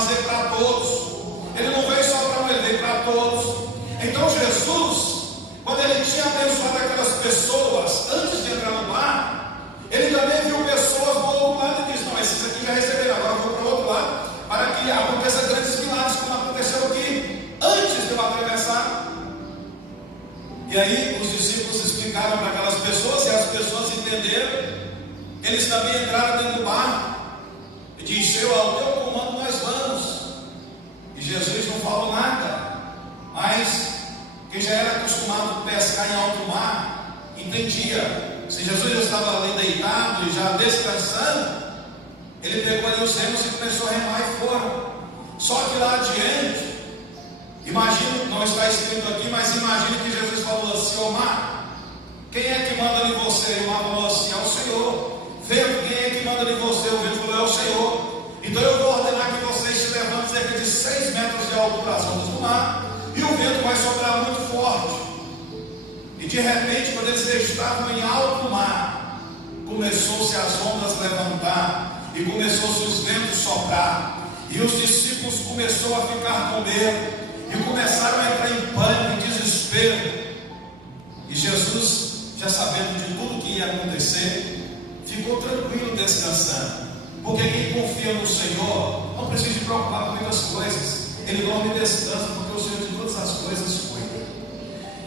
fazer para todos. Ele não veio só para um, ele veio para todos. Então Jesus, quando ele tinha abençoado aquelas pessoas, antes de entrar no bar, ele também viu pessoas do outro lado e disse: não, esses aqui já receberam, agora eu vou para o outro lado, para que aconteça grandes milagres, como aconteceu aqui, antes de eu atravessar. E aí os discípulos explicaram para aquelas pessoas, e as pessoas entenderam. Eles também entraram dentro do barco e disseram: ao teu comando nós vamos. E Jesus não falou nada, mas quem já era acostumado a pescar em alto mar entendia. Se Jesus já estava ali deitado e já descansando, ele pegou ali os remos e começou a remar e foram. Só que lá adiante, imagina, não está escrito aqui, mas imagine que Jesus falou assim: ô mar, quem é que manda em você? E o mar falou assim: é o Senhor. Vento, quem é que manda em você? O vento falou: é o Senhor. Então eu vou ordenar que vocês se levantem cerca de 6 metros de altura às ondas do mar, e o vento vai soprar muito forte. E de repente, quando eles estavam em alto mar, começou-se as ondas a levantar, e começou-se os ventos soprar, e os discípulos começaram a ficar com medo, e começaram a entrar em pânico, em desespero. E Jesus, já sabendo de tudo que ia acontecer, ficou tranquilo descansando, porque quem confia no Senhor não precisa se preocupar com muitas coisas. Ele dorme e descansa, porque o Senhor de todas as coisas cuida.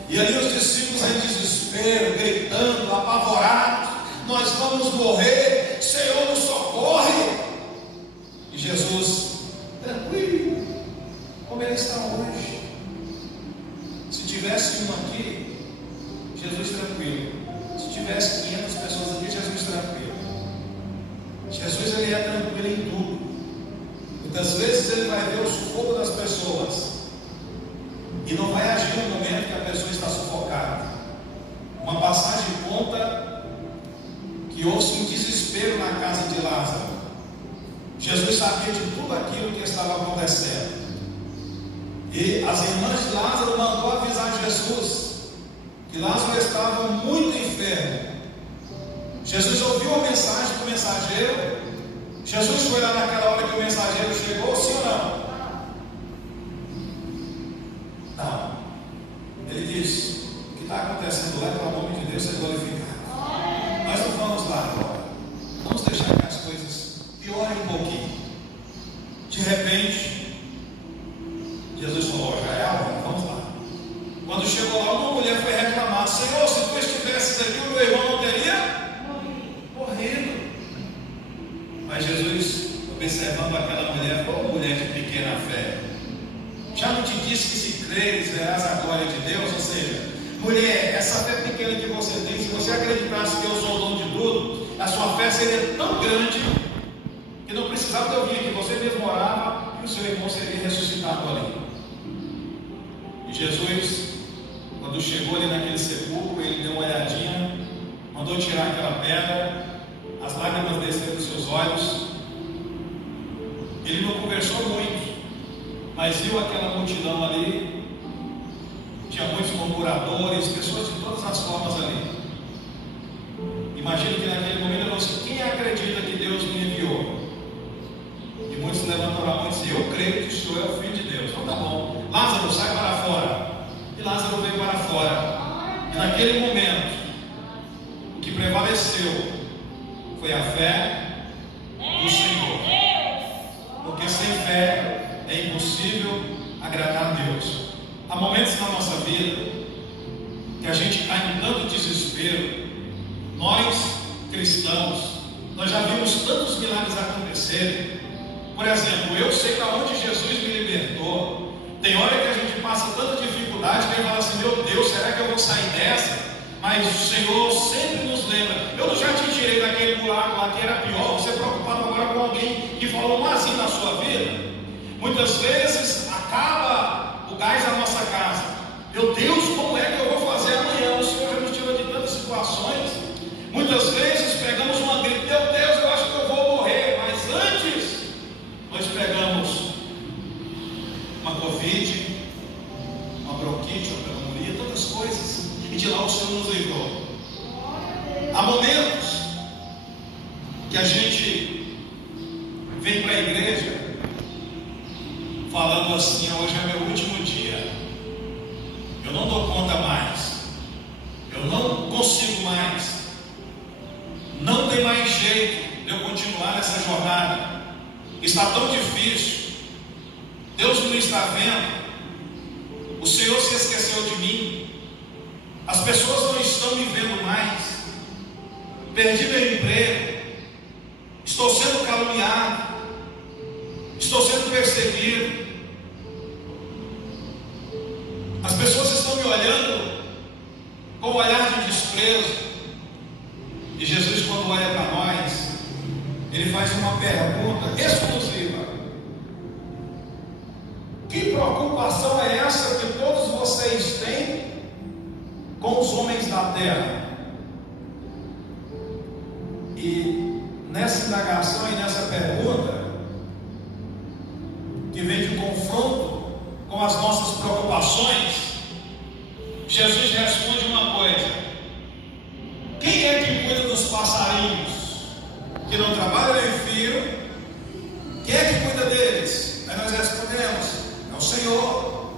E ali os discípulos em desespero, gritando, apavorados: nós vamos morrer, Senhor, nos socorre. E Jesus, tranquilo, como ele está hoje. Se tivesse um aqui, Jesus tranquilo. Se tivesse 500 pessoas aqui, Jesus tranquilo. Jesus, ele é tranquilo em tudo. Muitas vezes ele vai ver o sufoco das pessoas e não vai agir no momento que a pessoa está sufocada. Uma passagem conta que houve um desespero na casa de Lázaro. Jesus sabia de tudo aquilo que estava acontecendo, e as irmãs de Lázaro mandou avisar Jesus que Lázaro estava muito enfermo. Jesus ouviu a mensagem do mensageiro. Jesus foi lá naquela hora que o mensageiro chegou, sim ou não? Não. Ele disse: o que está acontecendo lá, pelo nome de Deus, é glorificado. Nós não vamos lá agora. Vamos deixar que as coisas piorem um pouquinho. De repente, Jesus falou: já é a hora, vamos lá. Quando chegou lá, uma mulher foi reclamar: Senhor, se tu estivesses aqui, o meu irmão não teria morrido. Mas Jesus, observando aquela mulher, falou: mulher de pequena fé, já não te disse que se creres verás a glória de Deus? Ou seja, mulher, essa fé pequena que você tem, se você acreditasse que eu sou o dono de tudo, a sua fé seria tão grande que não precisava de eu vir aqui, você mesmo orava e o seu irmão seria ressuscitado ali. E Jesus, quando chegou ali naquele sepulcro, ele deu uma olhadinha, mandou tirar aquela pedra, as lágrimas desceram dos seus olhos. Ele não conversou muito, mas viu aquela multidão ali. Tinha muitos murmuradores, pessoas de todas as formas ali. Imagino que naquele momento ele falou assim: quem acredita que Deus me enviou? E muitos levantaram a mão e disseram: eu creio que o Senhor é o Filho de Deus. Então tá bom, Lázaro, sai para fora. E Lázaro veio para fora. E naquele momento, o que prevaleceu foi a fé do Senhor. Porque sem fé é impossível agradar a Deus. Há momentos na nossa vida que a gente cai em tanto desespero. Nós, cristãos, nós já vimos tantos milagres acontecerem. Por exemplo, eu sei para onde Jesus me libertou. Tem hora que a gente passa tanta dificuldade que a gente fala assim: meu Deus, será que eu vou sair dessa? Mas o Senhor sempre nos lembra: eu já te tirei daquele buraco lá que era pior. Você é preocupado agora com alguém que falou um assim na sua vida. Muitas vezes acaba o gás da nossa casa. Meu Deus, como é que eu vou fazer amanhã? O Senhor já nos tirou de tantas situações. Muitas vezes pegamos uma gripe: meu Deus, eu acho que eu vou morrer. Mas antes, nós pegamos uma Covid, uma bronquite, uma pneumonia, tantas coisas. E de lá o Senhor nos livrou. Há momentos que a gente vem para a igreja falou assim: hoje é meu último dia, eu não dou conta mais, eu não consigo mais, não tem mais jeito de eu continuar nessa jornada, está tão difícil, Deus não está vendo, o Senhor se esqueceu de mim, as pessoas não estão me vendo mais, perdi meu emprego, estou sendo caluniado, estou sendo perseguido, as pessoas estão me olhando com um olhar de desprezo. E Jesus, quando olha para nós, Ele faz uma pergunta exclusiva: que preocupação é essa que todos vocês têm com os homens da terra? E nessa indagação e nessa pergunta, que vem de confronto com as nossas preocupações, Jesus responde uma coisa: quem é que cuida dos passarinhos que não trabalham nem fiam? Quem é que cuida deles? Aí nós respondemos: é o Senhor.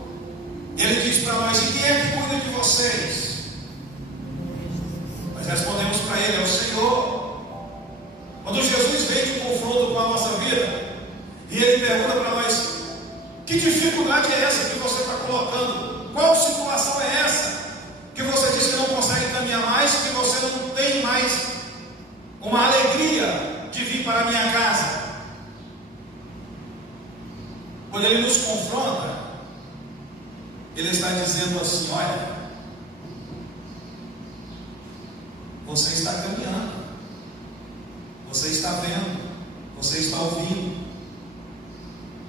Ele diz para nós: e quem é que cuida de vocês? Nós respondemos para Ele: é o Senhor. Quando Jesus vem de confronto com a nossa vida, e Ele pergunta para nós: que dificuldade é essa que você está colocando? Qual situação é essa que você diz que não consegue caminhar mais, que você não tem mais uma alegria de vir para a minha casa? Quando Ele nos confronta, Ele está dizendo assim: olha, você está caminhando, você está vendo, você está ouvindo,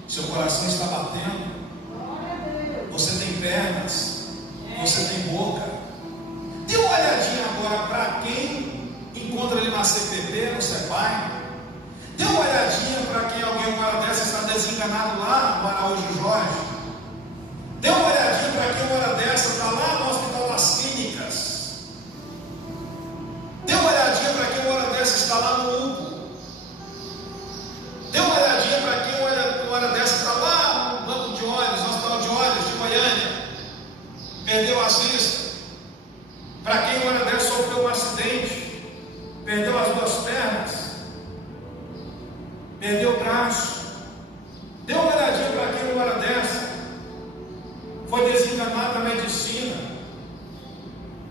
seu coração está batendo, você tem pernas, você tem boca. Dê uma olhadinha agora para quem encontra ele na CPB, no CEPAI. Dê uma olhadinha para quem alguém uma hora dessa está desenganado lá no Araújo Jorge. Dê uma olhadinha para quem uma hora dessa está lá no Hospital das Clínicas. Dê uma olhadinha para quem uma hora dessa está lá no Hugo. Dê uma olhadinha para quem uma hora dessa está lá no Banco de Olhos, no Hospital de Olhos de Goiânia, perdeu as vistas. Para quem uma hora dessa sofreu um acidente, perdeu as duas pernas, perdeu o braço. Dê uma olhadinha para quem uma hora dessa foi desenganado da medicina,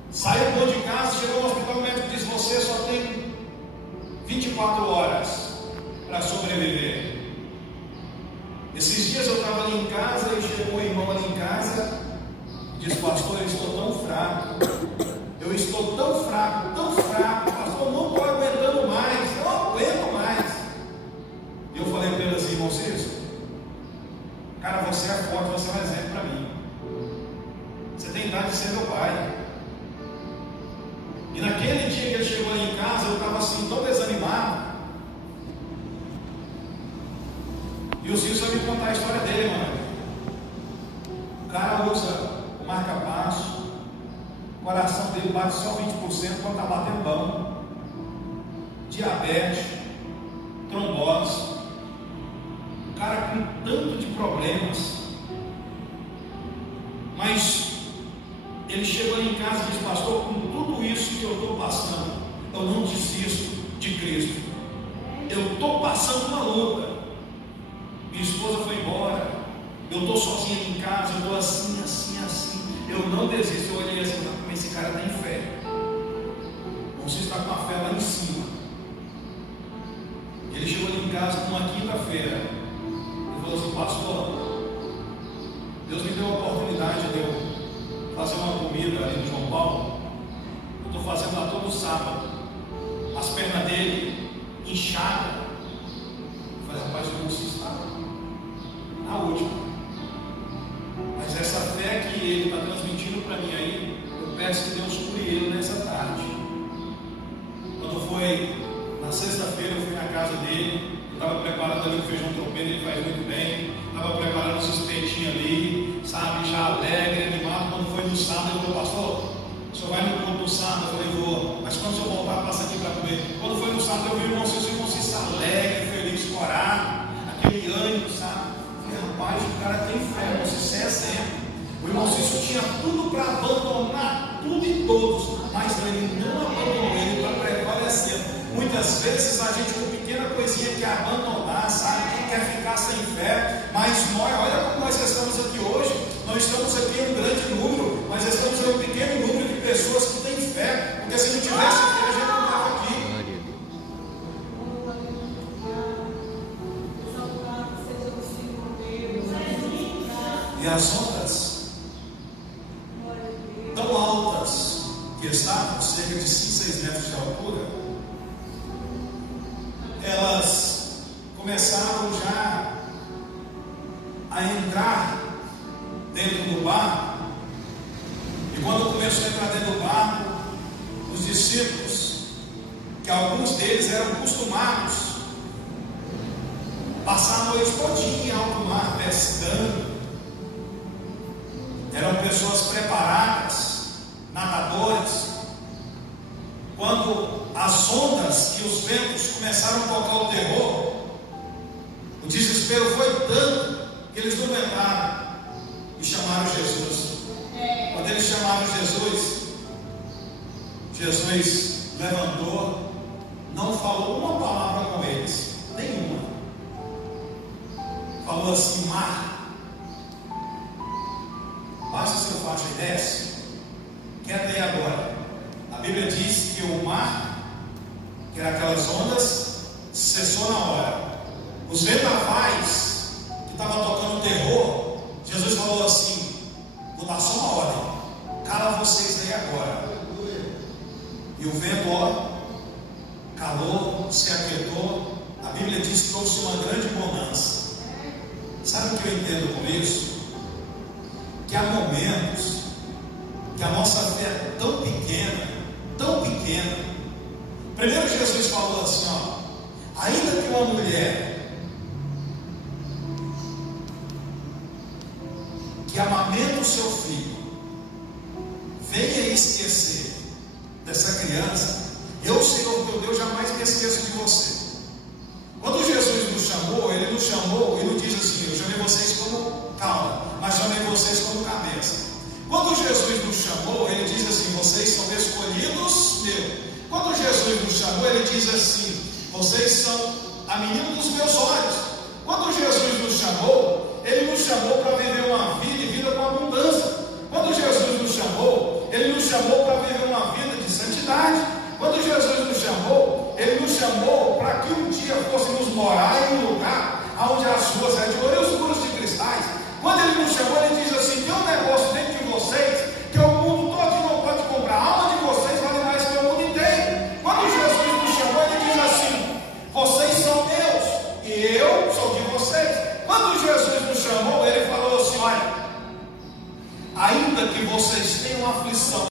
saiu bom de casa, chegou no hospital, o médico diz: você só tem 24 horas para sobreviver. Esses dias eu estava ali em casa e chegou um irmão ali em casa e disse: pastor, eu estou tão fraco, pastor, não estou aguentando mais, não aguento mais. E eu falei para ele assim: irmão Cício, cara, você é forte, você é um exemplo para mim, você tem idade de ser meu pai. E naquele dia que ele chegou ali em casa, eu estava assim, tão desanimado. E o Cício vai me contar a história dele, mano. O cara usa o marca-passo, o coração dele bate só 20% quando está batendo bom. Diabetes, trombose, o cara com tanto de problemas. Mas ele chegou ali em casa e disse: pastor, com tudo isso que eu estou passando, eu não desisto de Cristo. Eu estou passando uma luta. Minha esposa foi embora, eu estou sozinho aqui em casa, eu estou assim. Eu não desisto. Eu olhei assim: como esse cara está em fé. Você está com a fé lá em cima. Ele chegou ali em casa numa quinta-feira e falou assim: pastor, Deus me deu a oportunidade de eu fazer uma comida ali no João Paulo. Eu estou fazendo lá todo sábado. As pernas dele inchadas. Eu falei: rapaz, eu não sei estar na última. Mas essa fé que ele está transmitindo para mim aí, eu peço que Deus cure ele nessa tarde. Quando foi na sexta-feira, eu fui na casa dele, eu estava preparando ali o feijão tropeiro, ele faz muito bem, estava preparando os espetinhos ali, sabe, já alegre, animado. Quando foi no sábado, ele falou: pastor, o senhor vai no culto no sábado? Eu falei: vou. Mas quando o senhor voltar, passa aqui para comer. Quando foi no sábado, eu vi o irmão Cício alegre, feliz, corado, aquele ânimo, sabe? rapaz, o cara tem fé, o irmão Cício é exemplo. O irmão Cício tinha tudo para abandonar tudo e todos, mas ele não abandonou, ele está prevalecendo. Muitas vezes a gente com pequena coisinha quer abandonar, sabe? Quer ficar sem fé, mas nós, olha como nós estamos aqui hoje. Nós estamos aqui em um grande número, mas estamos em um pequeno número de pessoas que têm fé, porque se não tivesse fé, a gente não estava aqui. E as ondas tão altas que estavam, cerca de 5, 6 metros de altura, elas começaram já a entrar dentro do barco. E quando começou a entrar dentro do barco, os discípulos, que alguns deles eram acostumados a passar a noite todinha em alto mar pescando, eram pessoas preparadas, nadadores. Quando as ondas e os ventos começaram a tocar o terror, o desespero foi tanto que eles não lembraram e chamaram Jesus. Quando eles chamaram Jesus, Jesus levantou, não falou uma palavra com eles, nenhuma. Falou assim: mar, basta seu faixa e desce, quieta aí agora. A Bíblia diz que o mar, que era aquelas ondas, cessou na hora. Os vendavais que estavam tocando terror, Jesus falou assim: vou dar só uma ordem, cala vocês aí agora. E o vento, ó, calou, se aquietou. A Bíblia diz que trouxe uma grande bonança. Sabe o que eu entendo com isso? Que há momentos que a nossa fé é tão pequena, tão pequena. Primeiro Jesus falou assim, ó: ainda que uma mulher que amamenta o seu filho venha esquecer dessa criança, eu, Senhor teu Deus, jamais me esqueço de você. Quando Jesus nos chamou, Ele nos chamou e nos diz assim: eu chamei vocês como cauda, mas chamei vocês como cabeça. Quando Jesus nos chamou, Ele diz assim: vocês são escolhidos meu. Quando Jesus nos chamou, Ele diz assim: vocês são a menina dos meus olhos. Quando Jesus nos chamou, Ele nos chamou para viver uma vida e vida com abundância. Quando Jesus nos chamou, Ele nos chamou para viver uma vida de santidade. Quando Jesus nos chamou, Ele nos chamou para que um dia fôssemos morar em um lugar onde as ruas eram de ouro e os muros de cristais. Quando Ele nos chamou, Ele diz assim: tem um negócio dentro de vocês que o mundo todo não pode comprar. A alma de vocês vale mais que o mundo inteiro. Quando Jesus nos chamou, Ele diz assim: vocês são meus e eu sou de vocês. Quando Jesus nos chamou, Ele falou assim: olha, ainda que vocês tenham aflição,